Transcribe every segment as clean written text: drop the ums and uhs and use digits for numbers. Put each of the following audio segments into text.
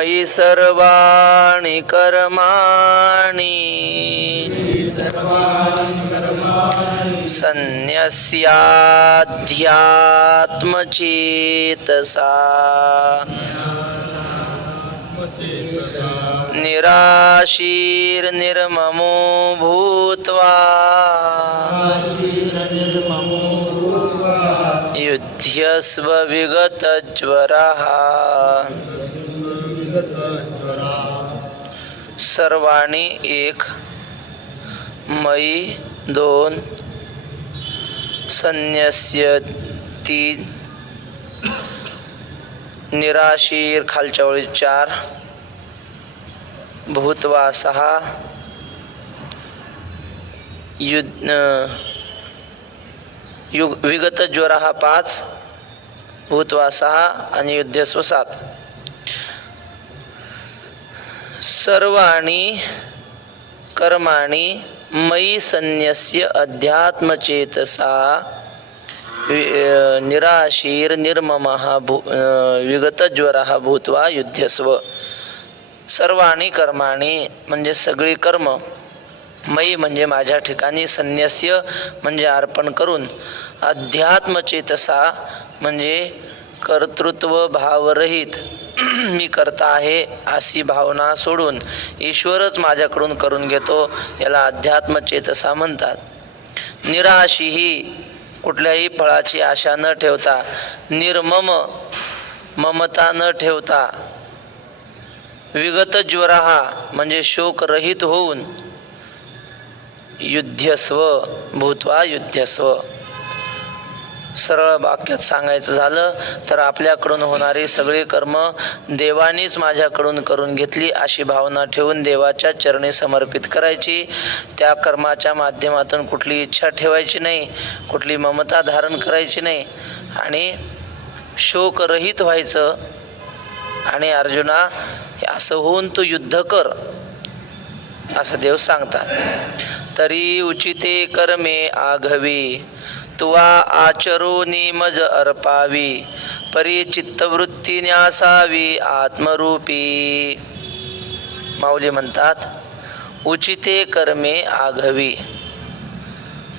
मयि सर्वाणि कर्माणि सन्न्यस्याध्यात्मचेतसा निराशीर्निर्ममो भूत्वा युध्यस्व विगतज्वरः। सर्वाणि एक, मयि दोन, संन्यस्य तीन, निराशीर खालच्या ओळीत चार, भूतवा सहा, विगत ज्वर हा पाच, भूतवा सहा आणि युद्धस्व सात. सर्वाणि कर्माणि मयि संन्यस्य अध्यात्मचेतसा निराशीर निर्ममः विगतज्वरः भूत्वा युध्यस्व. सर्वाणि कर्माणि म्हणजे सगळी कर्म, मयि म्हणजे माझ्या ठिकाणी, संन्यस्य म्हणजे अर्पण करून, अध्यात्मचेतसा म्हणजे कर्तृत्व भावरहित मी करता आहे अशी भावना सोडून ईश्वरच माझ्याकडून करून घेतो, याला अध्यात्मचेतसा म्हणतात. निराशी ही कुठल्याही फळाची आशा न ठेवता, निर्मम ममता न ठेवता, विगत ज्वरहा म्हणजे शोक रहित होऊन, युध्यस्व भूत्वा युध्यस्व. सरळ वाक्यात सांगायचं झालं तर आपल्याकडून होणारी सगळी कर्म देवानीच माझ्याकडून करून घेतली अशी भावना ठेवून देवाच्या चरणी समर्पित करायची. त्या कर्माच्या माध्यमातून कुठली इच्छा ठेवायची नाही, कुठली ममता धारण करायची नाही आणि शोकरहित व्हायचं. आणि अर्जुना असं होऊन तू युद्ध कर असं देव सांगतात. तरी उचिते कर्मे आघवी तुवा आचरोनी मज अर्पावी, परी चित्तवृत्ती न्यासावी आत्मरूपी. माऊली म्हणतात उचिते कर्मे आघवी,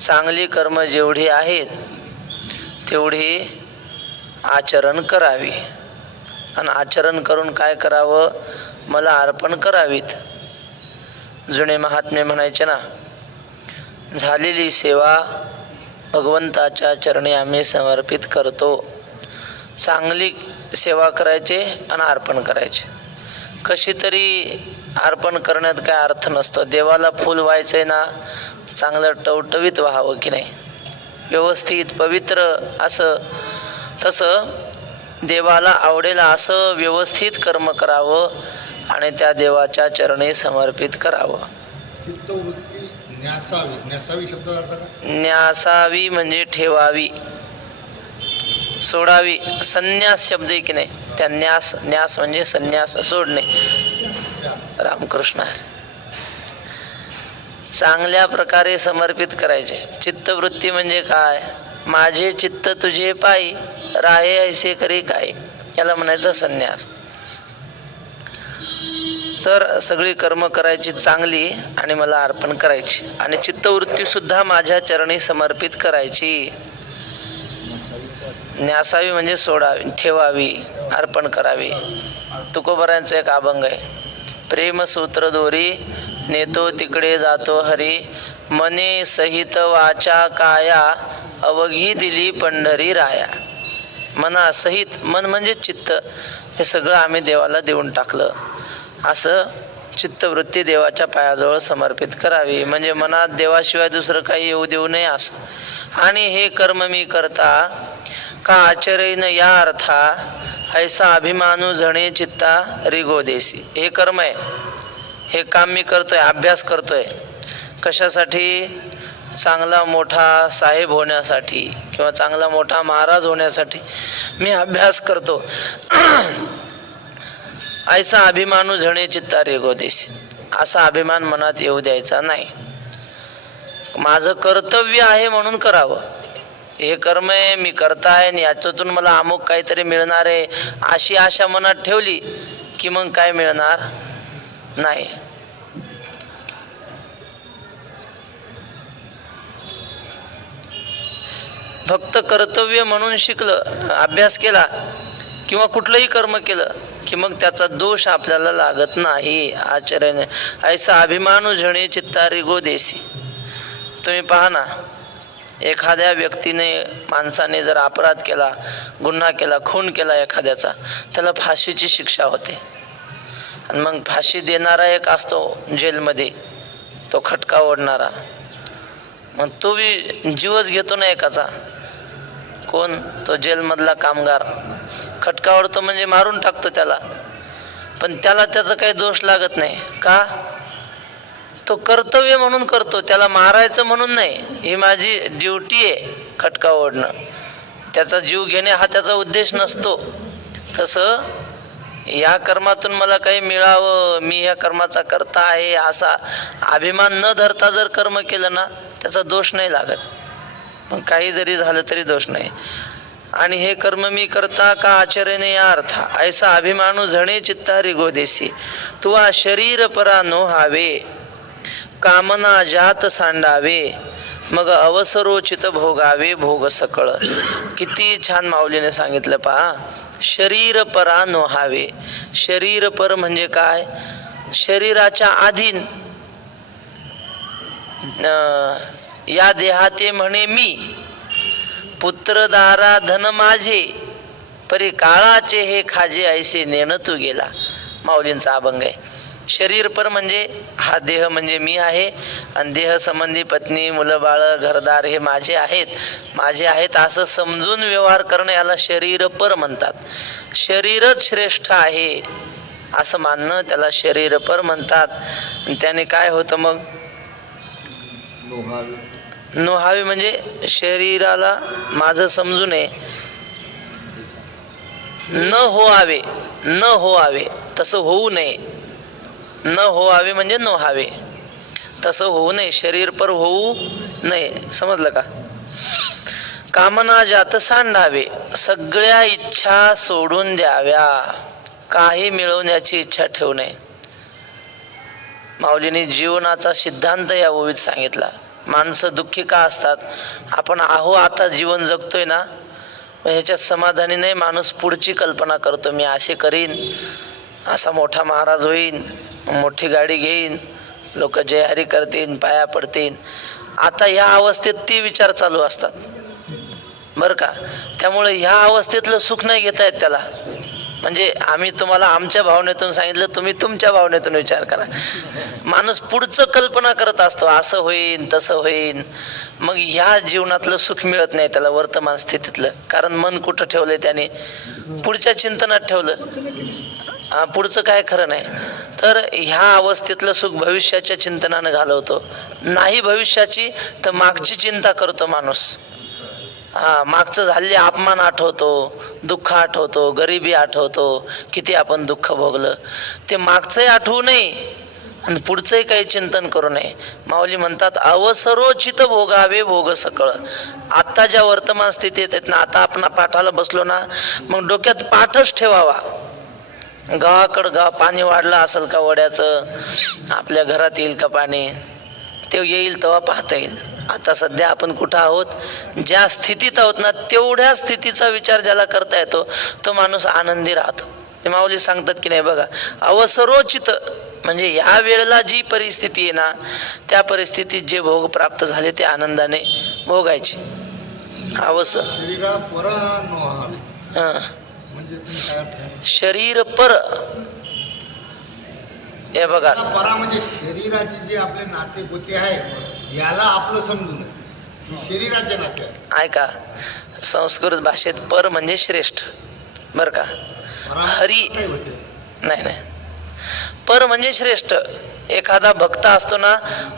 चांगली कर्म जेवढी आहेत तेवढी आचरण करावी. आणि आचरण करून काय करावं, मला अर्पण करावीत. जुने महात्मे म्हणायचे ना, झालेली सेवा भगवंताच्या चरणी आम्ही समर्पित करतो. चांगली सेवा करायचे आणि अर्पण करायचे. कशी तरी अर्पण करण्यात काय अर्थ नसतो. देवाला फूल व्हायचंय ना, चांगलं टवटवीत व्हावं की नाही, व्यवस्थित पवित्र असं, तसं देवाला आवडेल असं व्यवस्थित कर्म करावं आणि त्या देवाच्या चरणी समर्पित करावं. चित्तवृत्ती न्यासावी, न्यासावी शब्दाचा अर्थ काय? न्यासावी म्हणजे ठेवावी, सोडावी. संन्यास शब्द आहे की नाही, त्या न्यास, न्यास म्हणजे संन्यास सोडणे. रामकृष्ण हरी. चांगल्या प्रकारे समर्पित करायचे. चित्तवृत्ती म्हणजे काय, माझे चित्त तुझे पायी राहे ऐसे करी काय, याला म्हणायचं संन्यास. तर सगळी कर्म करायची चांगली आणि मला अर्पण करायची आणि चित्तवृत्ती सुद्धा माझ्या चरणी समर्पित करायची. न्यासावी म्हणजे सोडावी, ठेवावी, अर्पण करावी. तुकोबरांचा एक अभंग आहे, प्रेम सूत्र दोरी नेतो तिकडे जातो हरी, मने सहित वाचा काया अवघी दिली पंढरी राया. मनासहित, मन म्हणजे चित्त, हे सगळं आम्ही देवाला देऊन टाकलं. असं चित्तवृत्ती देवाच्या पायाजवळ समर्पित करावी. म्हणजे मनात देवाशिवाय दुसरं काही येऊ देऊ नये असं. आणि हे कर्म मी करता का आचरेन या अर्था, ऐसा अभिमानू जणे चित्ता रिगोदेसी. हे कर्म आहे, हे काम मी करतोय, अभ्यास करतोय. कशासाठी? चांगला मोठा साहेब होण्यासाठी किंवा चांगला मोठा महाराज होण्यासाठी मी अभ्यास करतो. ऐसा अभिमानू झणे चित्ता रेगोदेश, असा अभिमान मनात येऊ द्यायचा नाही. माझं कर्तव्य आहे म्हणून करावं. हे कर्म आहे, मी करताय आणि याच्यातून मला अमुक काहीतरी मिळणार आहे अशी आशा मनात ठेवली की मग काय मिळणार नाही. फक्त कर्तव्य म्हणून शिकलं, अभ्यास केला किंवा कुठलंही कर्म केलं की मग त्याचा दोष आपल्याला लागत नाही. आचरणे ऐसा अभिमानू झणे चित्तारी गो देसी. तुम्ही पहा ना, एखाद्या व्यक्तीने, माणसाने जर अपराध केला, गुन्हा केला, खून केला एखाद्याचा, त्याला फाशीची शिक्षा होते. आणि मग फाशी देणारा एक असतो जेलमध्ये, तो खटका ओढणारा. मग तो बी जीवच घेतो ना एकाचा. कोण? तो जेलमधला कामगार. खटका ओढतो म्हणजे मारून टाकतो त्याला, पण त्याला त्याचा काही दोष लागत नाही. का? तो कर्तव्य म्हणून करतो, त्याला मारायचं म्हणून नाही. ही माझी ड्युटी आहे खटका ओढणं, त्याचा जीव घेणे हा त्याचा उद्देश नसतो. तसं या कर्मातून मला काही मिळावं, मी या कर्माचा करता आहे असा अभिमान न धरता जर कर्म केलं ना, त्याचा दोष नाही लागत. मग काही जरी झालं तरी दोष नाही. आणि हे कर्म मी करता का आचरणे या अर्था ऐसा अभिमानू झणे चित्तारी गोदेसी. तुवा शरीर परा नो हावे कामना जात सांडावे मग अवसरोचित भोगावे भोग सकळ. किती छान माऊलीने सांगितलं पहा. शरीर परा नो हावे. शरीर पर म्हणजे काय? शरीराच्या अधीन. या देहाते म्हणे मी, पुत्रदारा धन माझे, परी काळाचे हे खाजे ऐसे नेण तू गेला. माऊलींचा अभंग आहे. शरीर पर म्हणजे हा देह म्हणजे मी आहे, आणि देह संबंधी पत्नी, मुलं बाळ, घरदार हे माझे आहेत असं समजून व्यवहार करणं याला शरीर पर म्हणतात. शरीरच श्रेष्ठ आहे असं मानणं त्याला शरीर पर म्हणतात. आणि त्याने काय होतं मग? नोहावे म्हणजे शरीराला माझं समजू नये, न होआवे तसं होऊ नये. न होआवे म्हणजे नोहावे, तसं होऊ नये, शरीर पर होऊ नये. समजलं का? कामना जात सांडावे, सगळ्या इच्छा सोडून द्याव्या, काही मिळवण्याची इच्छा ठेवू नये. माऊलीने जीवनाचा सिद्धांत या ओवीत सांगितला. माणसं दुःखी का असतात? आपण आता जीवन जगतोय ना, ह्याच्यात समाधानी नाही. माणूस पुढची कल्पना करतो, मी असे करीन, असा मोठा महाराज होईन, मोठी गाडी घेईन, लोक जयहरी करतील, पाया पडतील. आता ह्या अवस्थेत ते विचार चालू असतात बरं का. त्यामुळे ह्या अवस्थेतलं सुख नाही घेता येत त्याला. म्हणजे आम्ही तुम्हाला आमच्या भावनेतून सांगितलं, तुम्ही तुमच्या भावनेतून विचार करा. माणूस पुढचं कल्पना करत असतो, असं होईन तसं होईन. मग ह्या जीवनातलं सुख मिळत नाही त्याला, वर्तमान स्थितीतलं. कारण मन कुठं ठेवलंय त्याने? पुढच्या चिंतनात ठेवलं. पुढचं काय खरं नाही. तर ह्या अवस्थेतलं सुख भविष्याच्या चिंतनानं घालवतो. नाही भविष्याची तर मागची चिंता करतो माणूस. मागचं झालेले अपमान आठवतो, दुःख आठवतो, गरिबी आठवतो, किती आपण दुःख भोगलं. ते मागचंही आठवू नये आणि पुढचंही काही चिंतन करू नये. माऊली म्हणतात अवसरोचित भोगावे भोग सकळ. आत्ता ज्या वर्तमान स्थितीत आहेत ना, आता आपण पाठाला बसलो ना, मग डोक्यात पाठच ठेवावा. गावाकडं पाणी वाढलं असेल का वड्याचं, आपल्या घरात येईल का पाणी, ते येईल तेव्हा पाहता येईल. आता सध्या आपण कुठं आहोत? ज्या स्थितीत आहोत ना, तेवढ्या स्थितीचा विचार ज्याला करता येतो तो माणूस आनंदी राहतो. ते माऊली सांगतात की नाही बघा, अवसरोचित म्हणजे ह्या वेळेला जी परिस्थिती आहे ना, त्या परिस्थितीत जे भोग प्राप्त झाले ते आनंदाने भोगायचे. शरीर पर हे बघा, परा म्हणजे शरीराची जी आपले नाते गोते आहे याला आपलं समजू नये, ही शरीराचे नाते आहे. ऐका, संस्कृत भाषेत पर म्हणजे श्रेष्ठ बर का. हरी नाही, पर म्हणजे श्रेष्ठ. एखादा भक्त असतो ना,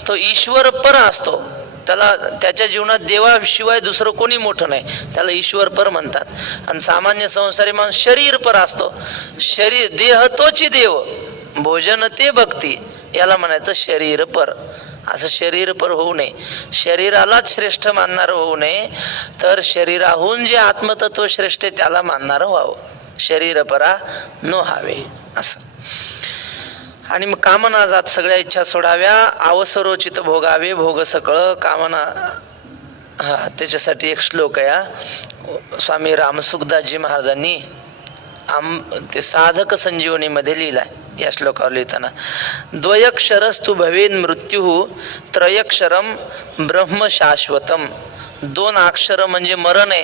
तो ईश्वर पर असतो. त्याला त्याच्या जीवनात देवाशिवाय दुसरं कोणी मोठं नाही, त्याला ईश्वर पर म्हणतात. आणि सामान्य संसारी माणूस शरीर पर असतो. शरीर देह तोची देव, भोजन ते भक्ती, याला म्हणायचं शरीर पर. असं शरीर पर होऊ नये, शरीरालाच श्रेष्ठ मानणार होऊ नये, तर शरीराहून जे आत्मतत्व श्रेष्ठ त्याला मानणार व्हावं. शरीर परा नो हावे असं. आणि मग कामना जात सगळ्या इच्छा सोडाव्या, अवसरोचित भोगावे भोग सकळ कामना. हा त्याच्यासाठी एक श्लोक आहे हा. स्वामी रामसुखदासजी महाराजांनी ते साधक संजीवनीमध्ये लिहिलाय. या श्लोकावर लिहिताना द्वयक्षरस्तु भवेन मृत्यू त्रयक्षरम ब्रह्म शाश्वतम. 2 अक्षर म्हणजे मरण आहे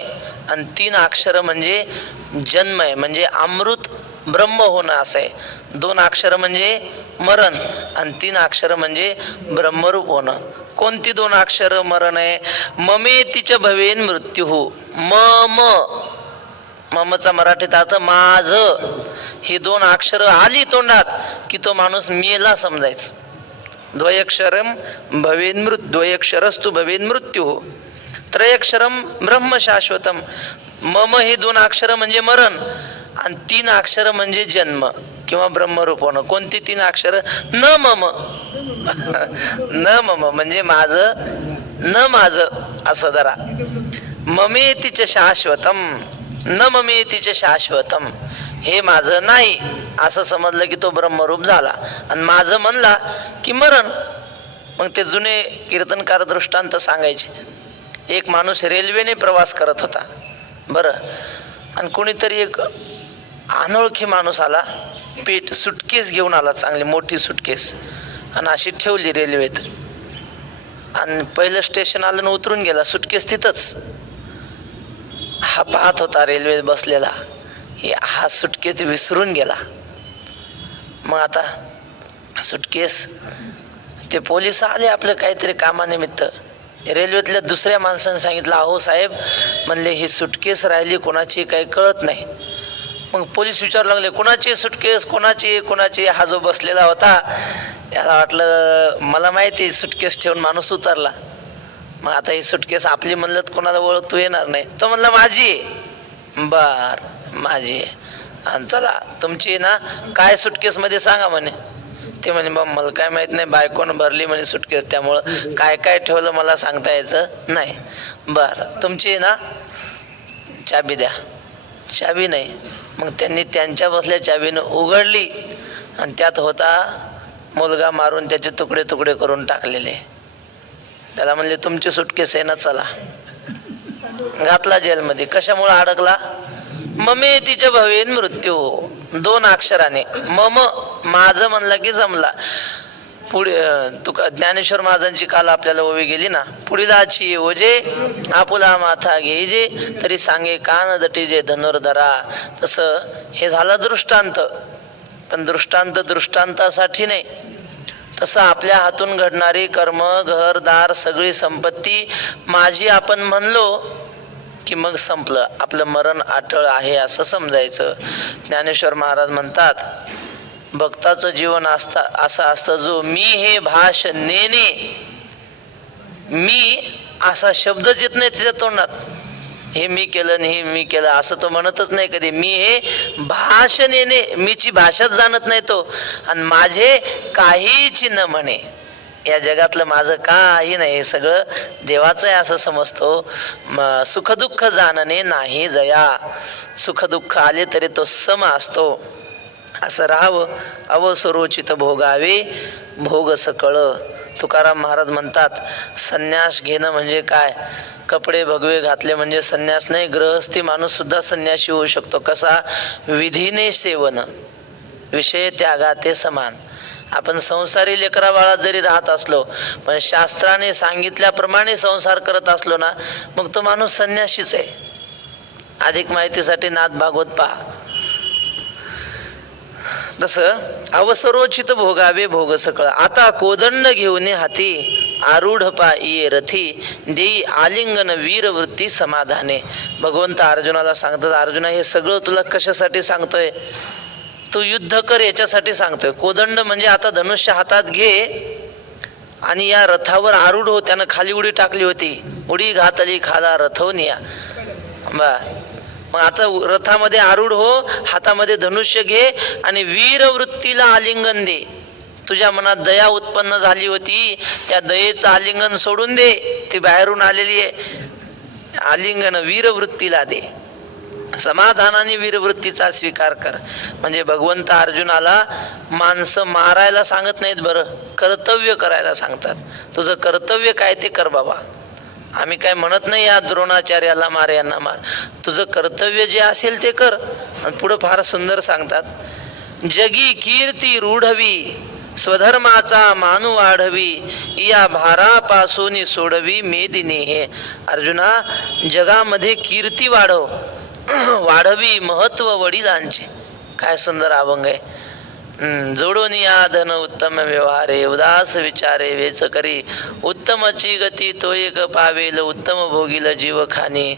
आणि 3 अक्षर म्हणजे जन्म आहे, म्हणजे अमृत ब्रह्म होणं असं आहे. 2 अक्षर म्हणजे मरण आणि 3 अक्षर म्हणजे ब्रह्मरूप होणं. कोणती 2 अक्षर मरण आहे? ममेतीच भवेन मृत्यू. ममचा मराठीत अर्थ माझ. ही 2 अक्षर आली तोंडात की तो माणूस मेला समजायचं. द्वयक्षरम भवेन द्वयक्षरस्तु भवेन मृत्यू त्रयक्षरम ब्रह्म शाश्वतम. मम ही 2 अक्षर म्हणजे मरण आणि 3 अक्षर म्हणजे जन्म किंवा ब्रह्मरूप होणं. कोणती 3 अक्षर? न मम. न मम म्हणजे माझं, न माझं असं धरा. ममेतीच शाश्वतम, न ममेतीच शाश्वतम. हे माझं नाही असं समजलं की तो ब्रह्मरूप झाला आणि माझं म्हणला की मरण. मग ते जुने कीर्तनकार दृष्टांत सांगायचे. एक माणूस रेल्वेने प्रवास करत होता बरं, आणि कोणीतरी एक अनोळखी माणूस आला, सुटकेस घेऊन आला, चांगली मोठी सुटकेस, आणि अशी ठेवली रेल्वेत. आणि पहिलं स्टेशन आलं आणि उतरून गेला. सुटकेस तिथंच. हा पाहत होता रेल्वेत बसलेला, हा सुटकेस विसरून गेला. मग आता सुटकेस ते पोलीस आले आपल्या काहीतरी कामानिमित्त. रेल्वेतल्या दुसऱ्या माणसाने सांगितलं, अहो साहेब म्हणले ही सुटकेस राहिली कोणाची काही कळत नाही. मग पोलीस विचारू लागले, कोणाची सुटकेस, कोणाची कोणाची? हा जो बसलेला होता याला वाटलं मला माहिती सुटकेस ठेवून माणूस उतरला. मग आता ही सुटकेस आपली म्हणलं तर कोणाला ओळखतो येणार नाही. तो म्हणला माझी आहे. बर माझी आहे. आणि चला तुमची ना काय सुटकेसमध्ये सांगा म्हणे. ते म्हणे बा मला काय माहित नाही, बायकोनं भरली म्हणे सुटकेस, त्यामुळं काय काय ठेवलं मला सांगता यायचं नाही. बरं तुमची ना चाबी द्या. चाबी नाही. मग त्यांनी त्यांच्या बसल्या चाबीनं उघडली आणि त्यात होता मुलगा मारून त्याचे तुकडे तुकडे करून टाकलेले. त्याला म्हणले तुमची सुटकेस आहे ना, चला. घातला जेलमध्ये. कशामुळे अडकला? ममेतीच भवेन मृत्यू. 2 अक्षराने मम, माझं म्हणलं की जमला. पुढे तुका ज्ञानेश्वर महाराजांची काल आपल्याला ओवी गेली ना, पुढीलाची ओजे आपुला माथा घेजे तरी सांगे कान दटीजे धनुर्धरा. तसं हे झालं दृष्टांत. पण दृष्टांत दृष्टांतासाठी नाही. तसं आपल्या हातून घडणारी कर्म, घरदार, सगळी संपत्ती माझी आपण म्हणलो की मग संपलं. आपलं मरण अटळ आहे असं समजायचं. ज्ञानेश्वर महाराज म्हणतात, भक्ताचं जीवन असं असतं जो मी हे भाष नेने. मी असा शब्दच येत नाही त्याच्या तोंडात. हे मी केलं आणि हे मी केलं असं तो म्हणतच नाही कधी. मी हे भाष नेने, मीची भाषाच जाणत नाही तो. आणि माझे काहीच न म्हणे. या जगातलं माझं काही नाही, हे सगळं देवाचं आहे असं समजतो. सुखदुःख जाणणे नाही जया. सुखदुःख आले तरी तो सम असतो. असं राहावं. अवसरोचित भोगावे भोग सकळ. तुकाराम महाराज म्हणतात, संन्यास घेणं म्हणजे काय? कपडे भगवे घातले म्हणजे संन्यास नाही. गृहस्थी माणूस सुद्धा संन्यासी होऊ शकतो. कसा? विधीने सेवन, विषय त्यागाते समान. आपण संसारी लेकरा बाळात जरी राहत असलो पण शास्त्राने सांगितल्याप्रमाणे संसार करत असलो ना, मग तो माणूस संन्यासीच आहे. अधिक माहितीसाठी नाथ भागवत पहा. तसं अवसरोचित भोगावे भोग सकळ. आता कोदंड घेऊन हाती आरूढ पायी रथी देई आलिंगन वीरवृत्ती समाधाने. भगवंत अर्जुनाला सांगतात, अर्जुना हे सगळं तुला कशासाठी सांगतोय? तू युद्ध कर याच्यासाठी सांगतोय. कोदंड म्हणजे आता धनुष्य हातात घे आणि या रथावर आरूढ हो. त्यानं खाली उडी टाकली होती, उडी घातली खाला रथवनिया. मग आता रथामध्ये आरूढ हो, हातामध्ये धनुष्य घे आणि वीरवृत्तीला आलिंगन दे. तुझ्या मनात दया उत्पन्न झाली होती, त्या दयेचं आलिंगन सोडून दे. ती बाहेरून आलेली आहे. आलिंगन वीरवृत्तीला दे. समाधानाने वीरवृत्तीचा स्वीकार कर. म्हणजे भगवंत अर्जुनाला माणसं मारायला सांगत नाहीत बरं, कर्तव्य करायला सांगतात. तुझं कर्तव्य काय ते कर बाबा. आम्ही काय म्हणत नाही या द्रोणाचार्याला मार, यांना मार. तुझं कर्तव्य जे असेल ते कर. आणि पुढं फार सुंदर सांगतात, जगी कीर्ती रूढवी स्वधर्माचा मानू वाढवी या भारापासून सोडवी मेदिनी. हे अर्जुना, जगामध्ये कीर्ती वाढवी महत्व वडिलांचे. काय सुंदर अभंग आहे. जोडून या धन उत्तम व्यवहारे उदास विचारे वेच करी उत्तमची गती तो एक पावेल उत्तम भोगील जीव खाणी.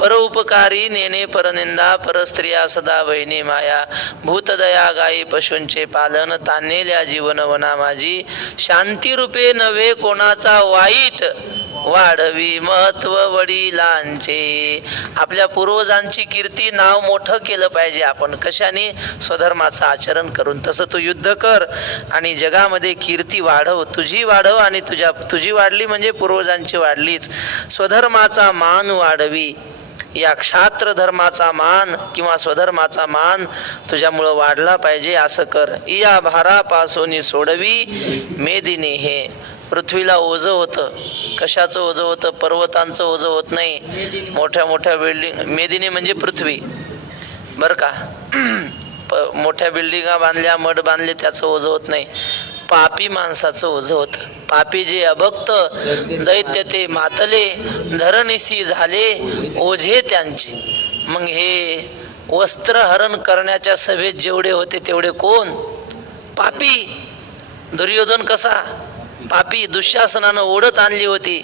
परोपकारी नेणे परनिंदा परस्त्रिया सदा वहिनी माया भूतदया गायी पशूंचे पालन तानेल्या जीवन वना माझी शांती रूपे नव्हे कोणाचा वाईट वाढवी महत्व वडिलांचे. आपल्या पूर्वजांची कीर्ती नाव मोठं केलं पाहिजे आपण. कशाने? स्वधर्माचं आचरण करून. तसं तू युद्ध कर आणि जगामध्ये कीर्ती वाढव, तुझी वाढव. आणि तुझी वाढली म्हणजे पूर्वजांची वाढलीच. स्वधर्माचा मान वाढवी, या क्षात्र धर्माचा मान किंवा स्वधर्माचा मान तुझ्यामुळं वाढला पाहिजे, असं कर. या भारापासून सोडवी मेदिनी. हे पृथ्वीला ओझं होतं. कशाचं ओझं होतं? पर्वतांचं ओझं होत नाही. मोठ्या मोठ्या बिल्डिंग, मेदिनी म्हणजे पृथ्वी बरं का. मोठ्या बिल्डिंगा बांधल्या, मठ बांधले, त्याचं ओझं होत नाही. पापी माणसाचं ओझं होतं. पापी जे अभक्त दैत्य ते मातले धरणीसी झाले ओझे त्यांचे. मग हे वस्त्रहरण करण्याच्या सभेत जेवढे होते तेवढे कोण? पापी. दुर्योधन कसा पापी, दुःशासनानं ओढत आणली होती.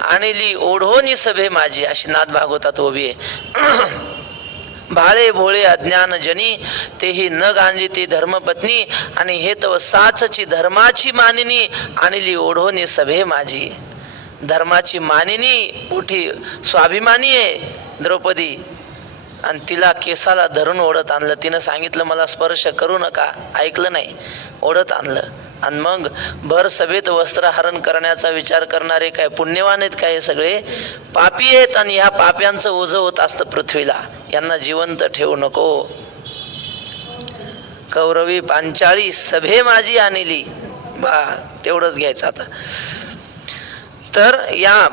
आणली ओढोनी सभे माझी, अशी नाद भागवतात उभी आहे. भाळे भोळे अज्ञान जनी तेही न गांजिती धर्मपत्नी आणि हे तव साचची धर्माची मानिनी आणली ओढोनी सभे माझी. धर्माची मानिनी मोठी स्वाभिमानी आहे द्रौपदी, आणि तिला केसाला धरून ओढत आणलं. तिनं सांगितलं मला स्पर्श करू नका, ऐकलं नाही, ओढत आणलं. आणि मग भर सभेत वस्त्रहरण करण्याचा विचार करणारे काय पुण्यवान आहेत काय? हे सगळे पापी आहेत. आणि ह्या पाप्यांचं ओझं होत असतं पृथ्वीला. यांना जिवंत ठेवू नको. कौरवी पांचाळी सभे माझी आणली. बा तेवढंच घ्यायचं आता. तर या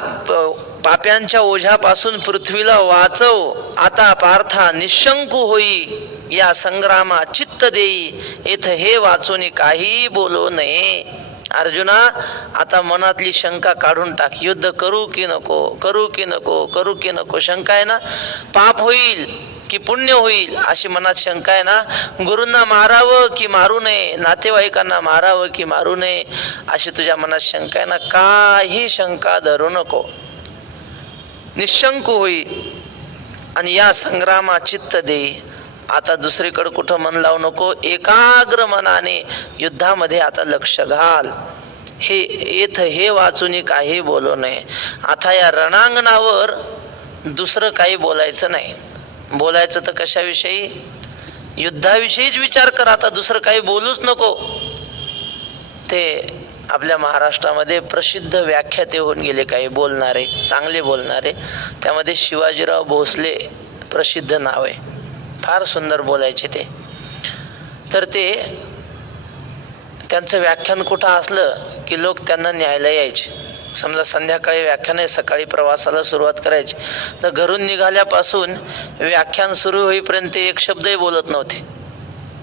पाप्यांच्या ओझ्यापासून पृथ्वीला वाचव. आता पार्था निशंकू होई या संग्रामा चित्त देई इथं हे वाचून काही बोलू नये. अर्जुना, आता मनातली शंका काढून टाक. युद्ध करू की नको, करू की नको, करू की नको. शंका आहे ना, पाप होईल की पुण्य होईल अशी मनात शंका आहे ना. गुरूंना मारावं की मारू नये, नातेवाईकांना मारावं की मारू नये अशी तुझ्या मनात शंका आहे ना. काही शंका धरू नको, निशंक होई आणि या संग्रामा चित्त दे. आता दुसरीकडे कुठं मन लावू नको. एकाग्र मनाने युद्धामध्ये आता लक्ष घाल. हे येथ हे वाचून काही बोलू नये. आता या रणांगणावर दुसरं काही बोलायचं नाही. बोलायचं तर कशाविषयी? युद्धाविषयीच विचार कर. आता दुसरं काही बोलूच नको. ते आपल्या महाराष्ट्रामध्ये प्रसिद्ध व्याख्याते होऊन गेले काही बोलणारे, चांगले बोलणारे. त्यामध्ये शिवाजीराव भोसले प्रसिद्ध नाव आहे. फार सुंदर बोलायचे ते. तर ते त्यांचं व्याख्यान कुठं असलं की लोक त्यांना न्यायला यायचे. समजा संध्याकाळी व्याख्यान आहे, सकाळी प्रवासाला सुरुवात करायची, तर घरून निघाल्यापासून व्याख्यान सुरू होईपर्यंत एक शब्दही बोलत नव्हते,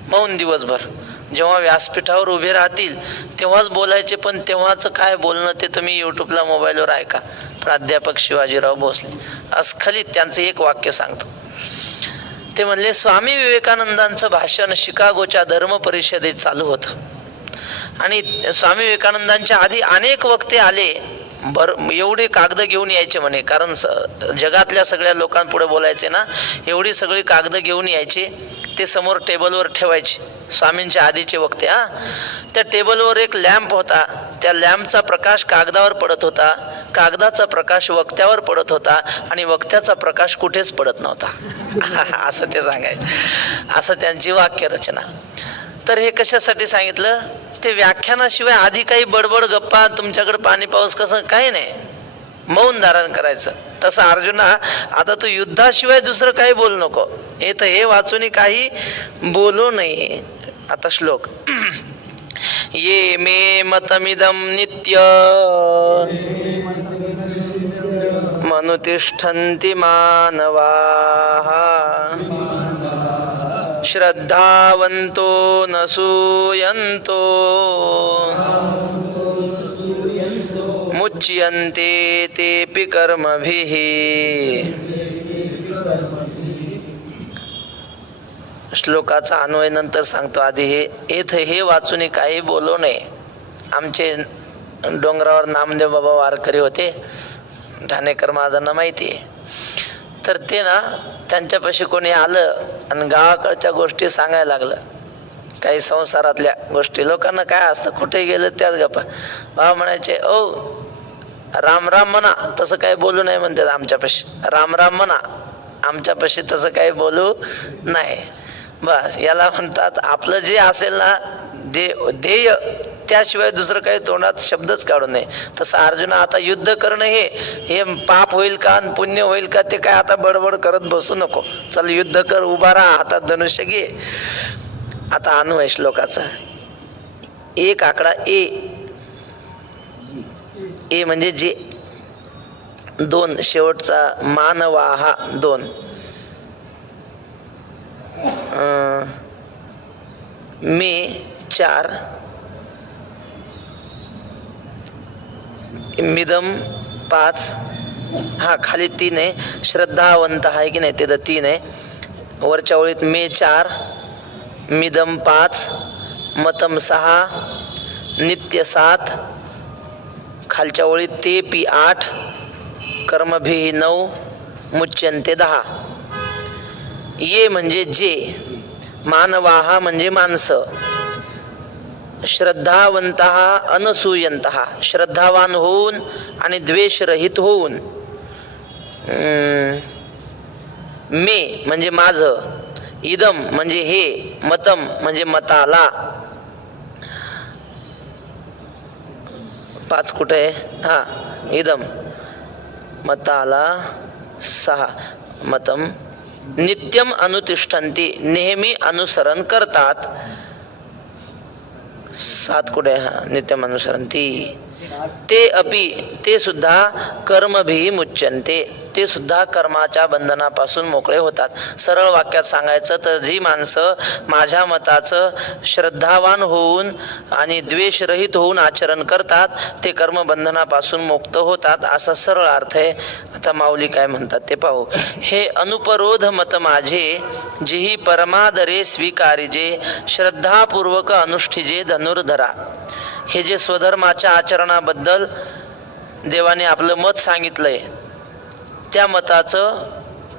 मौन दिवसभर. जेव्हा व्यासपीठावर उभे राहतील तेव्हाच बोलायचे. पण तेव्हाचं काय बोलणं ते तुम्ही यूट्यूबला मोबाईलवर ऐका. प्राध्यापक शिवाजीराव भोसले अस्खलित त्यांचं एक वाक्य सांगतो. ते म्हणले, स्वामी विवेकानंदांचं भाषण शिकागोच्या धर्म परिषदेत चालू होतं आणि स्वामी विवेकानंदांच्या आधी अनेक वक्ते आले. एवढे कागद घेऊन यायचे म्हणे, कारण जगातल्या सगळ्या लोकांपुढे बोलायचे ना. एवढी सगळी कागद घेऊन यायचे. ते समोर टेबलवर ठेवायचे. स्वामींच्या आधीचे वक्ते. त्या टेबलवर एक लॅम्प होता. त्या लॅम्पचा प्रकाश कागदावर पडत होता, कागदाचा प्रकाश वक्त्यावर पडत होता आणि वक्त्याचा प्रकाश कुठेच पडत नव्हता. असं ते सांगायचं. असं त्यांची वाक्यरचना. तर हे कशासाठी सांगितलं? ते व्याख्यानाशिवाय आधी काही बडबड गप्पा, तुमच्याकडे पाणी पाऊस कसं, काही नाही. मौन धारण करायचं. तसं अर्जुना आता तू युद्धाशिवाय दुसरं काही बोलू नको, इथं हे वाचून काही बोलू नये. आता श्लोक ये मे मतमिदं नित्य मनुतिष्ठन्ति मानवाः श्रद्धावन्तो न सूयन्तो मुच्यन्ते तेऽपि कर्मभिः. श्लोकाचा अन्वय नंतर सांगतो. आधी हे वाचून काही बोलू नये. आमचे डोंगरावर नामदेव बाबा वारकरी होते, ठाणेकर महाजनांना माहिती आहे. तर ते ना त्यांच्यापाशी कोणी आलं आणि गावाकडच्या गोष्टी सांगायला लागलं, काही संसारातल्या गोष्टी. लोकांना काय असतं, कुठे गेलं त्याच गप्पा. बाबा म्हणायचे, ओ राम राम म्हणा, तसं काही बोलू नाही म्हणतात आमच्यापाशी. राम राम म्हणा, आमच्यापाशी तसं काही बोलू नाही. बस याला म्हणतात आपलं जे असेल ना ध्येय, त्याशिवाय दुसरं काही तोंडात शब्दच काढू नये. तसं अर्जुना आता युद्ध करणं हे पाप होईल का आणि पुण्य होईल का, ते काय आता बडबड करत बसू नको. चल युद्ध कर, उभा राहा, हातात धनुष्य घे. आता अन्वय श्लोकाचा. एक आकडा ए म्हणजे जे. दोन शेवटचा मानवाहा 2. मे 4 मिदम 5. हा खाली 3 आहे. श्रद्धावंत आहे की नाही, ते तर 3 आहे. वरच्या ओळीत मे 4 मिदम 5 मतम 6 नित्य 7. खालच्या ओळीत तेऽपि 8 कर्मभिः 9 मुच्यन्ते 10. ये म्हणजे जे, मानवाहा म्हणजे माणसं, श्रद्धावंतः अनसूयंतः श्रद्धावान होऊन आणि द्वेषरहित होऊन. मे म्हणजे माझं, इदम म्हणजे हे, मतम म्हणजे मताला. 5 कुठे आहे? हा इदम मताला 6 मतम. नित्यम अनुतिष्ठन्ति नेहमी अनुसरण करतात. 7 कुठे? हा नित्यम अनुसरन्ति. ते अपि ते सुद्धा कर्मभिः मुच्यन्ते ते सुद्धा कर्माच्या बंधनापासून मोकळे होतात. सरळ वाक्यात सांगायचं तर जी माणसं माझ्या मताचं श्रद्धावान होऊन आणि द्वेषरहित होऊन आचरण करतात ते कर्मबंधनापासून मुक्त होतात, असा सरळ अर्थ आहे. आता माऊली काय म्हणतात ते पाहू. हे अनुपरोध मत माझे जेही परमादरे स्वीकारिजे श्रद्धापूर्वक अनुष्ठिजे धनुर्धरा. हे जे स्वधर्माच्या आचरणाबद्दल देवाने आपलं मत सांगितलंय त्या मताचं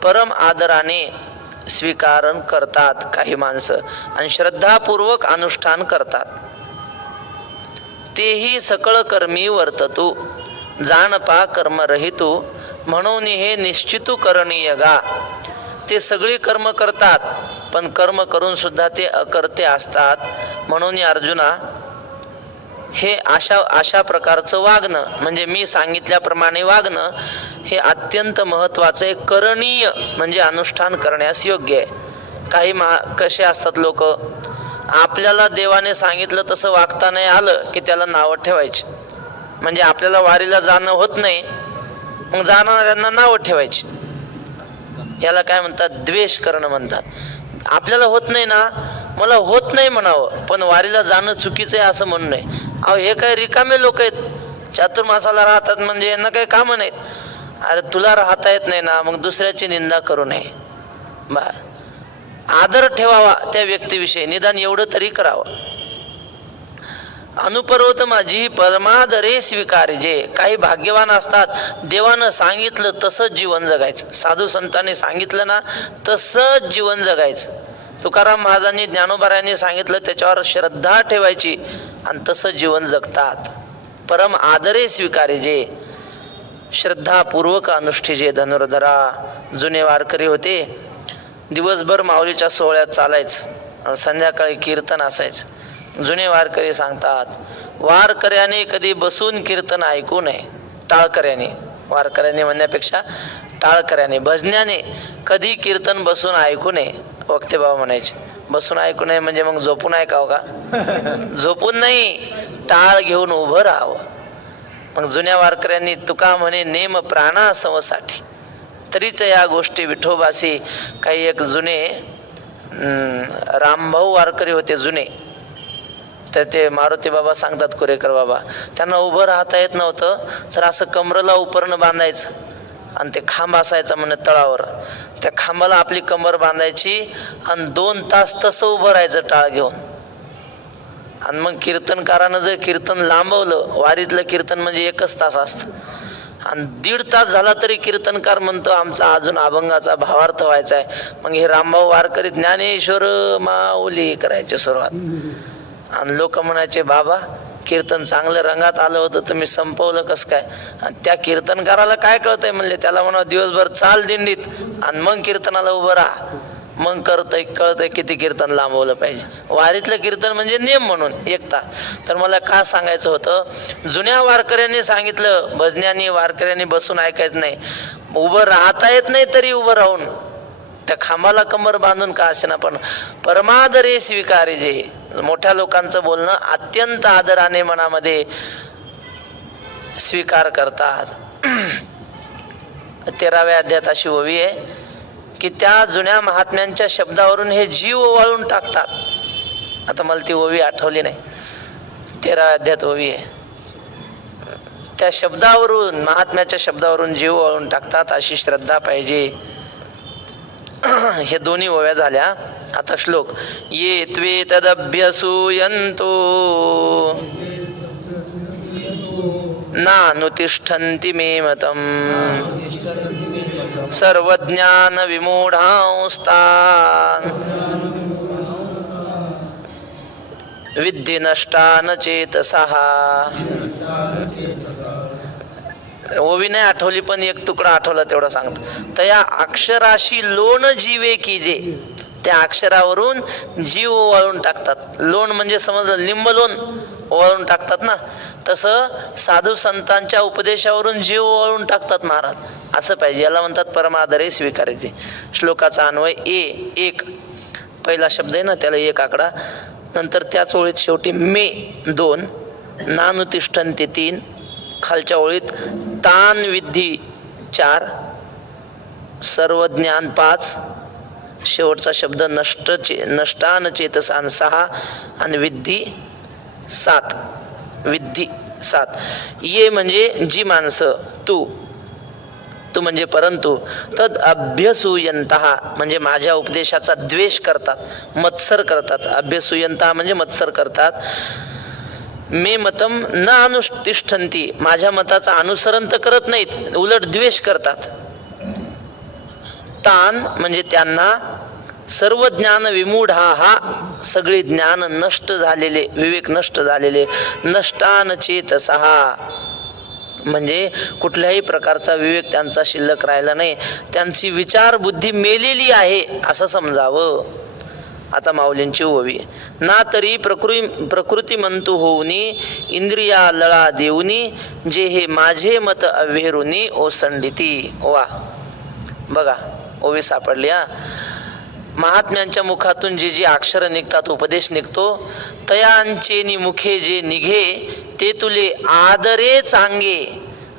परम आदराने स्वीकारण करतात काही माणसं आणि श्रद्धापूर्वक अनुष्ठान करतात. तेही सकळ कर्मी वर्ततु जाणपा कर्मरहितू म्हणून हे निश्चितू करणीय गा. ते सगळी कर्म करतात पण कर्म करून सुद्धा ते अकर्ते असतात. म्हणून अर्जुना हे अशा प्रकारचं वागणं म्हणजे मी सांगितल्याप्रमाणे वागणं हे अत्यंत महत्त्वाचं आहे. करणीय म्हणजे अनुष्ठान करण्यास योग्य आहे. काही कसे असतात लोक, आपल्याला देवाने सांगितलं तसं वागता नाही आलं की त्याला नावं ठेवायची. म्हणजे आपल्याला वारीला जाणं होत नाही, मग जाणाऱ्यांना नावं ठेवायची. याला काय म्हणतात? द्वेष करणं म्हणतात. आपल्याला होत नाही ना, मला होत नाही म्हणावं, पण वारीला जाणं चुकीचं आहे असं म्हणू नये. अहो हे काय रिकामे लोक आहेत, चातुर्मासाला राहतात म्हणजे यांना काही कामं नाहीत. अरे तुला राहता येत नाही ना, मग दुसऱ्याची निंदा करू नये. बा आदर ठेवावा त्या व्यक्तीविषयी, निदान एवढं तरी करावं. अनुपरोध माझी परमादरे स्वीकारिजे. काही भाग्यवान असतात, देवानं सांगितलं तसंच जीवन जगायचं. साधू संतांनी सांगितलं ना तसंच जीवन जगायचं. तुकाराम महाराजांनी ज्ञानोबारायांनी सांगितलं त्याच्यावर श्रद्धा ठेवायची आणि तसं जीवन जगतात. परम आदरे स्वीकारिजे श्रद्धापूर्वक अनुष्ठिजे धनुर्धरा. जुने वारकरी होते, दिवसभर माऊलीच्या सोहळ्यात चालायचं आणि संध्याकाळी कीर्तन असायचं. जुने वारकरी सांगतात वारकऱ्याने कधी बसून कीर्तन ऐकू नये, टाळकऱ्याने. वारकऱ्यांनी म्हणण्यापेक्षा टाळकऱ्याने, भजन्याने कधी कीर्तन बसून ऐकू नये. वक्ते बाबा म्हणायचे बसून ऐकू नये म्हणजे मग झोपून ऐकावं का? झोपून नाही, टाळ घेऊन उभं राहावं. मग जुन्या वारकऱ्यांनी तुका म्हणे नेम प्राणा सवसाठी, तरीच या गोष्टी विठोबासी. काही एक जुने रामभाऊ वारकरी होते जुने, तर ते मारुती बाबा सांगतात कुरेकर बाबा, त्यांना उभं राहता येत नव्हतं, तर असं कमरेला उपरणं बांधायचं आणि ते खांब असायचा म्हणे तळावर, त्या खांबाला आपली कमर बांधायची आणि 2 तास तसं उभं राहायचं टाळ घेऊन. आणि मग कीर्तनकारानं जर कीर्तन लांबवलं, वारीतलं कीर्तन म्हणजे 1च तास असतं, आणि 1.5 तास झाला तरी कीर्तनकार म्हणतो आमचा अजून अभंगाचा भावार्थ व्हायचा आहे. मग हे रामभाऊ वारकरी ज्ञानेश्वर माऊली करायचे सुरुवात, आणि लोक म्हणायचे बाबा कीर्तन चांगलं रंगात आलं होतं, तुम्ही संपवलं कसं काय? आणि त्या कीर्तनकाराला काय कळतंय म्हणले, त्याला म्हणा दिवसभर चाल दिंडीत आणि मग कीर्तनाला उभं राहा, मग कळतंय किती कीर्तन लांबवलं पाहिजे. वारीतलं कीर्तन म्हणजे नियम म्हणून 1 तास. तर मला का सांगायचं होतं, जुन्या वारकऱ्यांनी सांगितलं भजन्यांनी वारकऱ्यांनी बसून ऐकायचं नाही, उभं राहता येत नाही तरी उभं राहून त्या खांबाला कमर बांधून का असेना पण परमादरे स्वीकारे. जे मोठ्या लोकांचं बोलणं अत्यंत आदराने मनामध्ये स्वीकार करतात. 13व्या अध्यायात अशी ओवी आहे की त्या जुन्या महात्म्यांच्या शब्दावरून हे जीव ओवाळून टाकतात. आता मला ती ओवी आठवली नाही, 13व्या अध्यायात ओवी आहे, त्या शब्दावरून महात्म्याच्या शब्दावरून जीव ओवाळून टाकतात. अशी श्रद्धा पाहिजे. हे दोन्ही ओव्या झाल्या. आता श्लोक. ये त्वे तदभ्यसूयन्तो नानुतिष्ठन्ति मे मतम् सर्वज्ञान विमूढांस्तान् विद्धि नष्टान चेतसः. ओवी नाही आठवली पण एक तुकडा आठवला तेवढा सांगतो. तया अक्षराशी लोण जीवे कीजे, त्या अक्षरावरून जीव ओवाळून टाकतात. लोण म्हणजे समजलं लिंब लोण ओवाळून टाकतात ना, तसं साधू संतांच्या उपदेशावरून जीव ओवाळून टाकतात महाराज. असं पाहिजे, याला म्हणतात परमादरे स्वीकारायचे. श्लोकाचा अन्वय एक पहिला शब्द आहे ना त्याला 1 आकडा, नंतर त्याच ओळीत शेवटी मे 2, नानुतिष्ठन्ते 3, खालच्या ओळीत तान विद्धी 4, सर्व ज्ञान 5, शेवटचा शब्द नष्टान चेतसान 6 आणि विद्धी 7. विद्धी 7. ये म्हणजे जी माणसं, तू म्हणजे परंतु, तद अभ्यसूयंतः म्हणजे माझ्या उपदेशाचा द्वेष करतात, मत्सर करतात. अभ्यसूयंतः म्हणजे मत्सर करतात. मे मतम न अनुतिष्ठन्ति, माझ्या मताचं अनुसरण तर करत नाहीत, उलट द्वेष करतात. तान म्हणजे त्यांना, सर्व ज्ञान विमूढा हा सगळे ज्ञान नष्ट झालेले, विवेक नष्ट झालेले. नष्टान चेतसः म्हणजे कुठल्याही प्रकारचा विवेक त्यांचा शिल्लक राहिला नाही, त्यांची विचार बुद्धी मेलेली आहे असं समजावं. आता माऊलींची ओवी. ना तरी प्रकृती म्हणतू होऊनी इंद्रिया लळा देऊनी, जे हे माझे मत अव्हेरुनी ओसंडिती. वा बघा ओवी सापडली. महात्म्यांच्या मुखातून जी जी अक्षर निघतात, उपदेश निघतो, तयांचे मुखे जे निघे ते तुले आदरे चांगे,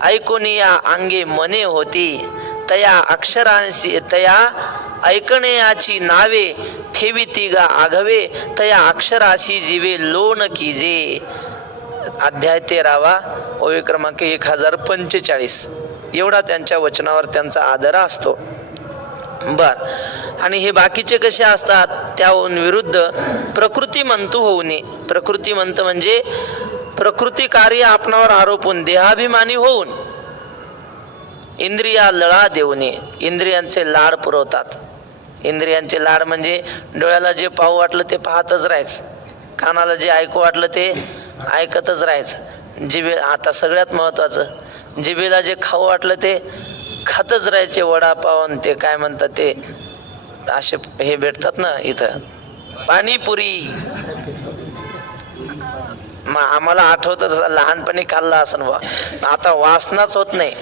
ऐकून या अंगे मने होती. तया अक्षरांशी तया ऐकण्याची नावे ठेवी तिगा आघवे, तया अक्षराशी जीवे लोण कीजे. अध्याय 13 ओवी क्रमांक 1045. एवढा त्यांच्या वचनावर त्यांचा आदर असतो. बर, आणि हे बाकीचे कसे असतात, त्याहून विरुद्ध प्रकृती म्हणतू होऊ नये. प्रकृती म्हणत म्हणजे प्रकृती कार्य आपणावर आरोपून देहाभिमानी होऊन इंद्रिया लळा देऊ नये. इंद्रियांचे लाड पुरवतात. इंद्रियांचे लाड म्हणजे डोळ्याला जे पाहू वाटलं ते पाहतच राहायचं, कानाला जे ऐकू वाटलं ते ऐकतच राहायचं, जिभे आता सगळ्यात महत्वाचं जिभेला जे खाऊ वाटलं ते खातच राहायचे. वडापाव ते काय म्हणतात ते असे हे भेटतात ना इथं, पाणीपुरी. आम्हाला आठवतं लहानपणी खाल्ला असं बा, आता वासनाच होत नाही.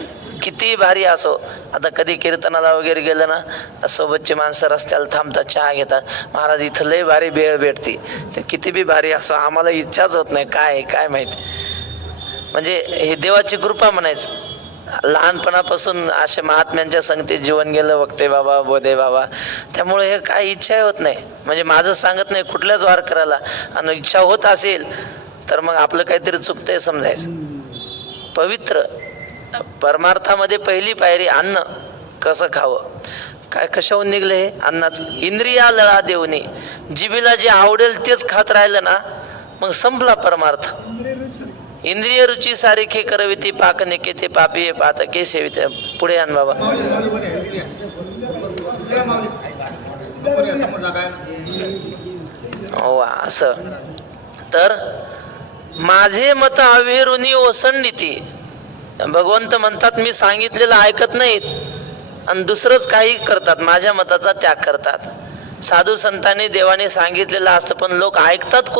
किती भारी असो. आता कधी कीर्तनाला वगैरे गेलं ना, सोबतची माणसं रस्त्याला थांबतात, चहा घेतात, महाराज इथं लय भारी भेळ भेटते. ते किती बी भारी असो, आम्हाला इच्छाच होत नाही. काय माहिती, म्हणजे हे देवाची कृपा म्हणायचं. लहानपणापासून असे महात्म्यांच्या संगतीत जीवन गेलं, वक्ते बाबा, बोधे बाबा, त्यामुळे हे काय इच्छा होत नाही. म्हणजे माझं सांगत नाही कुठल्याच वार करायला, आणि इच्छा होत असेल तर मग आपलं काहीतरी चुकतंय समजायचं. पवित्र परमार्थामध्ये पहिली पायरी अन्न कसं खावं. काय कशाहून निघलं हे अन्नाचं? इंद्रिया लळा देऊनी, जिभेला जे आवडेल तेच खात राहिलं ना, मग संपला परमार्थ. इंद्रिय रुची सारिखे करविती पाक निकेते पापी पातके सेविते. पुढे आण बाबा. वा, असं तर माझे मत अविरुनी ओसंडिती. भगवंत म्हणतात मी सांगितलेलं ऐकत नाहीत आणि दुसरंच काही करतात, माझ्या मताचा त्याग करतात. साधू संतांनी देवाने सांगितलेलं असतं, पण लोक ऐकतात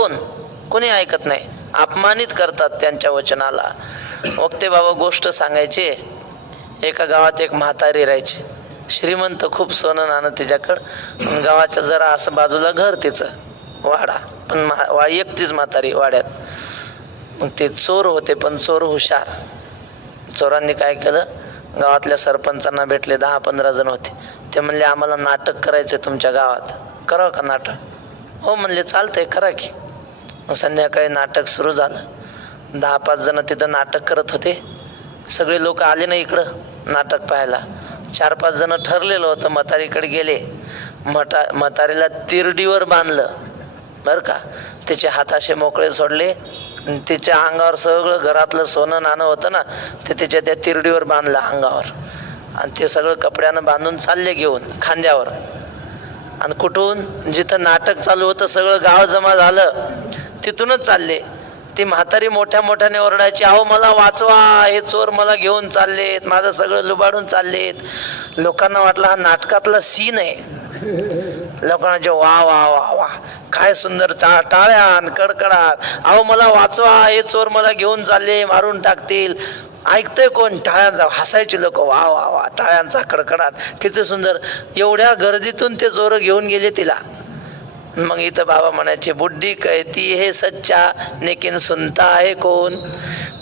कोणी ऐकत नाही, अपमानित करतात त्यांच्या वचनाला. वक्ते बाबा गोष्ट सांगायचे. एका गावात एक म्हातारी राहायची, श्रीमंत, खूप सोनं नाणं तिच्याकडं. गावाच्या जरा असं बाजूला घर तिचं, वाडा, पण एकटीच म्हातारी वाड्यात. मग ते चोर होते, पण चोर हुशार. चोरांनी काय केलं, गावातल्या सरपंचांना भेटले, 10-15 जण होते. ते म्हणले आम्हाला नाटक करायचं तुमच्या गावात, करावं का नाटक? हो म्हणले, चालतंय, करा की. मग संध्याकाळी नाटक सुरू झालं. 10-5 जण तिथं नाटक करत होते. सगळे लोक आले ना इकडं नाटक पाहायला. 4-5 जण ठरलेलं होतं, म्हातारीकडे गेले. म्हातारीला तिरडीवर बांधलं बरं का, तिचे हात असे मोकळे सोडले, तिच्या अंगावर सगळं घरातलं सोनं नाणं होतं ना, ते तिच्या त्या तिरडीवर बांधलं अंगावर. आणि ते सगळं कपड्यानं बांधून चालले घेऊन खांद्यावर. आणि कुठून, जिथं नाटक चालू होतं सगळं गाव जमा झालं, तिथूनच चालले. ती म्हातारी मोठ्याने ओरडायची, अहो मला वाचवा, हे चोर मला घेऊन चाललेत, माझं सगळं लुबाडून चाललेत. लोकांना वाटलं हा नाटकातला सीन आहे. लोकांना वा वा वा वा, काय सुंदर टाळ्या कडकडाट, अहो मला वाचवा, हे चोर मला घेऊन चालले, मारून टाकतील. ऐकतंय कोण? टाळ्यांचा, हसायचे लोक, वा वा वा, टाळ्यांचा कडकडाट, किती सुंदर. एवढ्या गर्दीतून ते चोर घेऊन गेले तिला. मग इथं बाबा म्हणायचे, बुद्धी कहती है सच्चा लेकिन सुनता है कौन.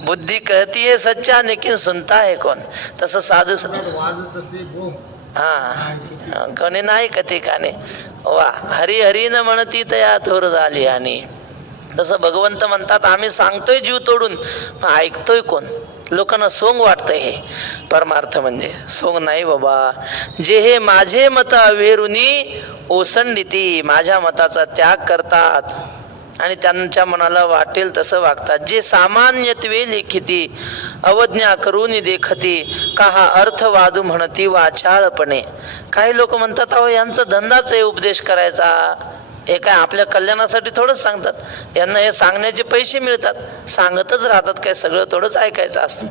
बुद्धी कहती है सच्चा लेकिन सुनता है कौन. तसं साधू हा कोणी नाही कधी काने. वा, हरी हरी न म्हणती तया थोर झाली. आणि तसं भगवंत म्हणतात, आम्ही सांगतोय जीव तोडून, ऐकतोय कोण? लोकांना सोंग वाटतंय. हे परमार्थ म्हणजे सोंग नाही बाबा. जे हे माझे मत अवेरुनी ओसंडिती, माझ्या मताचा त्याग करतात आणि त्यांच्या मनाला वाटेल तसं वागतात. जे सामान्यत्वे लिखिती अवज्ञा करून देखती, का हा अर्थवादू म्हणती वाचाळपणे. काही लोक म्हणतात, अहो यांचा धंदाच आहे उपदेश करायचा, हे काय आपल्या कल्याणासाठी थोडंच सांगतात, यांना हे सांगण्याचे पैसे मिळतात, सांगतच राहतात, काय सगळं थोडंच ऐकायचं असतं,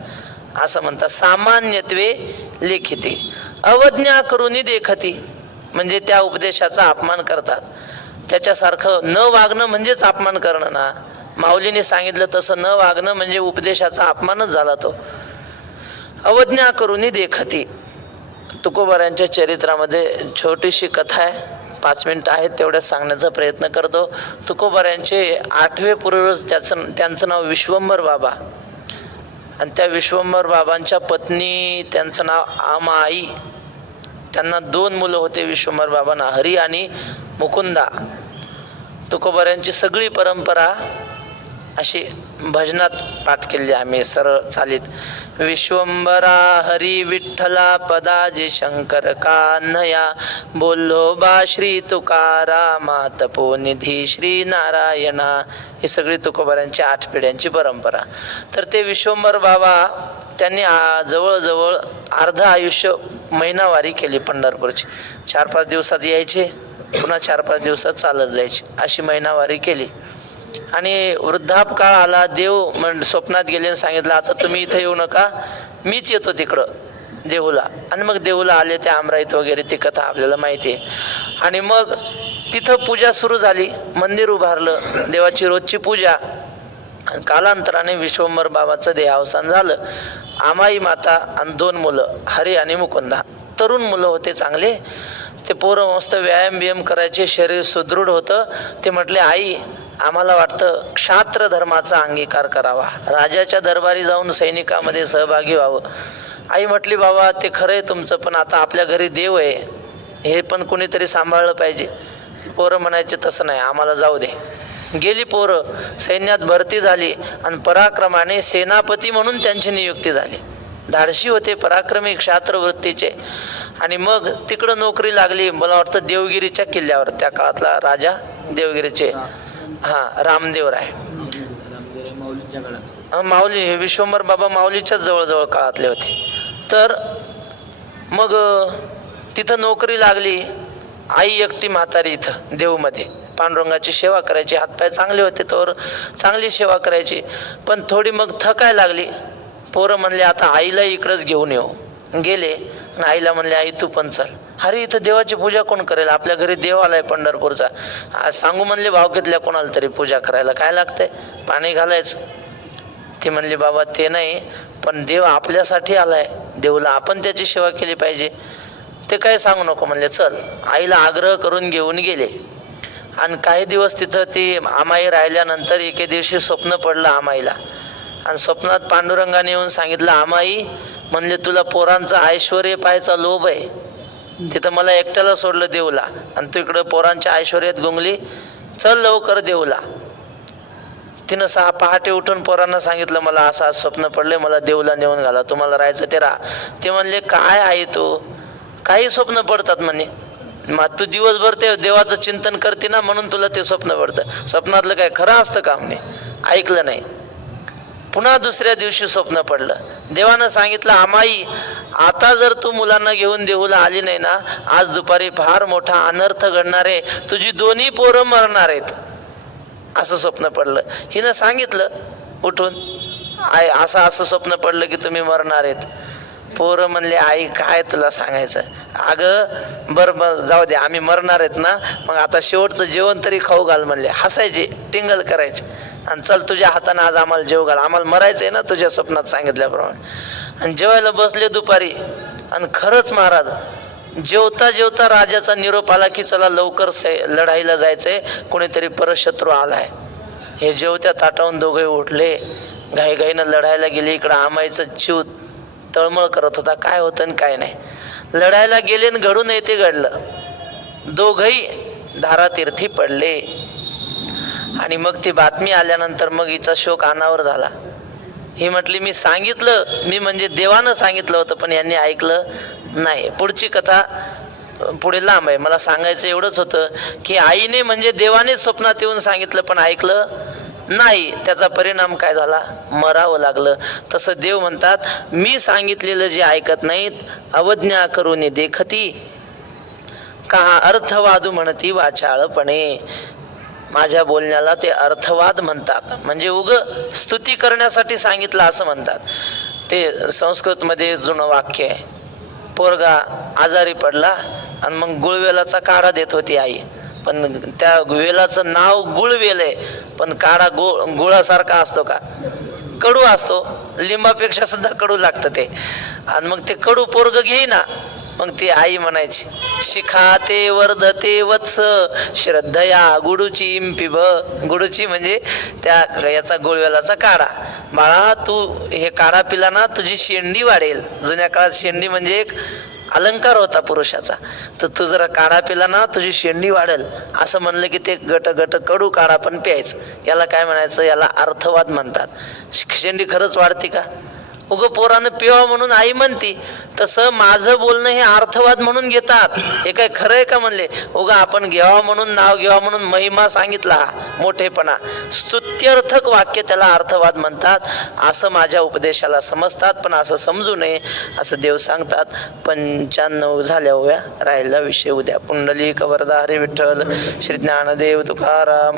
असं म्हणतात. सामान्यत्वे लिखिती अवज्ञा करून देखती, म्हणजे त्या उपदेशाचा अपमान करतात. त्याच्यासारखं न वागणं म्हणजेच अपमान करणं ना. माऊलीने सांगितलं तसं न वागणं म्हणजे उपदेशाचा अपमानच झाला तो. अवज्ञा करून देखती. तुकोबारांच्या चरित्रामध्ये छोटीशी कथा आहे, 5 मिनिटं आहेत, तेवढ्याच सांगण्याचा प्रयत्न करतो. तुकोबारांचे 8वे पूर्वज, त्यांचं नाव विश्वंभर बाबा. आणि त्या विश्वंभर बाबांच्या पत्नी, त्यांचं नाव आमाई. त्यांना 2 मुलं होते विश्वंभर बाबांना, हरी आणि मुकुंदा. तुकोबारांची सगळी परंपरा अशी भजनात पाठ केली आम्ही सरळ चालीत. विश्वंभरा हरी विठ्ठला पदाजी शंकर कान्हया, बोलो बा श्री तुकारामा तपोनिधी श्री नारायणा. ही सगळी तुकोबारांची 8 पिढ्यांची परंपरा. तर ते विश्वंभर बाबा त्यांनी जवळजवळ अर्ध आयुष्य महिनावारी केली पंढरपूरची. 4-5 दिवसात यायचे, पुन्हा 4-5 दिवसात चालत जायचे, अशी महिनावारी केली. आणि वृद्धापकाळ आला, देव स्वप्नात गेले आणि सांगितलं, आता तुम्ही इथं येऊ नका, मीच येतो तिकडं देहूला. आणि मग देहूला आले, ते आमराईत वगैरे ती कथा आपल्याला माहिती आहे. आणि मग तिथं पूजा सुरू झाली, मंदिर उभारलं, देवाची रोजची पूजा. कालांतराने विश्वंभर बाबाचं देहावसान झालं. आमाई माता आणि 2 मुलं, हरी आणि मुकुंदा. तरुण मुलं होते चांगले. ते पोरं मस्त व्यायाम बियाम करायचे, शरीर सुदृढ होतं. ते म्हटले, आई आम्हाला वाटतं क्षात्र धर्माचा अंगीकार करावा, राजाच्या दरबारी जाऊन सैनिकामध्ये सहभागी व्हावं. आई म्हटली, बाबा ते खरं आहे तुमचं, पण आता आपल्या घरी देव आहे, हे पण कोणीतरी सांभाळलं पाहिजे. ती पोरं म्हणायचे, तसं नाही, आम्हाला जाऊ दे. गेली पोरं, सैन्यात भरती झाली आणि पराक्रमाने सेनापती म्हणून त्यांची नियुक्ती झाली. धाडशी होते, पराक्रमी, क्षात्रवृत्तीचे. आणि मग तिकडं नोकरी लागली, मला वाटतं देवगिरीच्या किल्ल्यावर. त्या काळातला राजा देवगिरीचे, रामदेवराय माऊली, विश्वंभर बाबा माऊलीच्याच जवळजवळ काळातले होते. तर मग तिथं नोकरी लागली. आई एकटी म्हातारी इथं देवमध्ये पांडुरंगाची सेवा करायची. हातपाय चांगले होते तर चांगली सेवा करायची. पण थोडी मग थकायला लागली. पोरं म्हणले, आता आईला इकडंच घेऊन येऊ. गेले आणि आईला म्हणले, आई तू पण चल. अरे इथं देवाची पूजा कोण करेल, आपल्या घरी देव आलाय पंढरपूरचा. आज सांगू म्हणले भावकीतल्या कोणाला तरी पूजा करायला, काय लागतंय, पाणी घालायचं. ती म्हणली, बाबा ते नाही, पण देव आपल्यासाठी आलाय, देवला आपण त्याची सेवा केली पाहिजे. ते काय सांगू नको म्हणले, चल. आईला आग्रह करून घेऊन गेले. आणि काही दिवस तिथं ती आमाई राहिल्यानंतर एके दिवशी स्वप्न पडलं आमाईला. आणि स्वप्नात पांडुरंगाने येऊन सांगितलं, आमाई म्हणले तुला पोरांचं ऐश्वर्य पाहायचा लोभ आहे, तिथं मला एकट्याला सोडलं देवला, आणि तू इकडं पोरांच्या ऐश्वर्यात गुंगली, चल लवकर देवला. तिनं पहाटे उठून पोरांना सांगितलं, मला असं आज स्वप्न पडले, मला देवला नेऊन घाला, तुम्हाला राहायचं ते राहा. ते म्हणले, काय आहे तो, काही स्वप्न पडतात म्हणे, मग तू दिवसभर ते देवाचं चिंतन करते ना, म्हणून तुला ते स्वप्न पडतं, स्वप्नातलं काय खरं असतं का म्हणे. ऐकलं नाही. पुन्हा दुसऱ्या दिवशी स्वप्न पडलं. देवानं सांगितलं, आमाई आता जर तू मुलांना घेऊन देऊला आली नाही ना, आज दुपारी फार मोठा अनर्थ घडणार आहे, तुझी 2 पोरं मरणार आहेत. असं स्वप्न पडलं. हिनं सांगितलं उठून, असं स्वप्न पडलं की तुम्ही मरणार आहेत. पोरं म्हणले, आई काय तुला सांगायचं, अगं बरं जाऊ दे, आम्ही मरणार आहेत ना, मग आता शेवटचं जेवण तरी खाऊ घाल म्हणले. हसायचे, टिंगल करायचे, आणि चल तुझ्या हाताने आज आम्हाला जेव घाल, आम्हाला मरायचं आहे ना तुझ्या स्वप्नात सांगितल्याप्रमाणे. आणि जेवायला बसले दुपारी, आणि खरंच महाराज जेवता जेवता राजाचा निरोप आला की चला लवकर लढाईला जायचंय, कोणीतरी परशत्रू आलाय. हे जेवत्या ताटावून दोघे उठले, घाईघाईनं लढायला गेले. इकडं आमाईचं जीव तळमळ करत होता, काय होतं आणि काय नाही. लढायला गेले आणि घडून येते घडलं, दोघही धारातीर्थी पडले. आणि मग ती बातमी आल्यानंतर मग हिचा शोक अनावर झाला. ही म्हटली, मी सांगितलं, मी म्हणजे देवानं सांगितलं होतं, पण यांनी ऐकलं नाही. पुढची कथा पुढे लांब आहे. मला सांगायचं एवढंच होतं की आईने म्हणजे देवाने स्वप्नात येऊन सांगितलं, पण ऐकलं नाही. त्याचा परिणाम काय झाला, मरावं लागलं. तसं देव म्हणतात, मी सांगितलेलं जे ऐकत नाहीत, अवज्ञा करून देखती का अर्थवादू म्हणती वाचाळपणे. माझ्या बोलण्याला ते अर्थवाद म्हणतात, म्हणजे उग स्तुती करण्यासाठी सांगितलं असं म्हणतात. ते संस्कृतमध्ये जुनं वाक्य आहे. पोरगा आजारी पडला आणि मग गुळवेलाचा काढा देत होती आई, पण त्या वेलाचं नाव गुळवेल आहे, पण काढा गुळासारखा असतो का, कडू असतो, लिंबापेक्षा सुद्धा कडू लागतं ते. आणि मग ते कडू पोरग घेईना, मग ती आई म्हणायची, शिखाते वर्धते वत्स श्रद्धया गुडूची पिब. गुडूची म्हणजे त्या याचा गुळवेलाचा काढा. बाळा तू हे काढा पिला ना, तुझी शेंडी वाढेल. जुन्या काळात शेंडी म्हणजे एक अलंकार होता पुरुषाचा. तर तू जरा काढा पिला ना, तुझी शेंडी वाढेल. असं म्हणलं की ते गट गट कडू काढा पण प्यायचं. याला काय म्हणायचं, याला अर्थवाद म्हणतात. शेंडी खरंच वाढते का, उगं पोरानं पिवा म्हणून आई म्हणती. तसं माझं बोलणं हे अर्थवाद म्हणून घेतात. हे काय खरं आहे का म्हणले, उगा आपण घ्यावा म्हणून, नाव घ्यावा म्हणून महिमा सांगितला, मोठेपणा. स्तुत्यर्थक वाक्य त्याला अर्थवाद म्हणतात, असं माझ्या उपदेशाला समजतात. पण असं समजू नये असं देव सांगतात. 95 झाल्या होव्या, राहिला विषय उद्या. पुंडलिक वरदा हरी विठ्ठल, श्री ज्ञानदेव तुकाराम.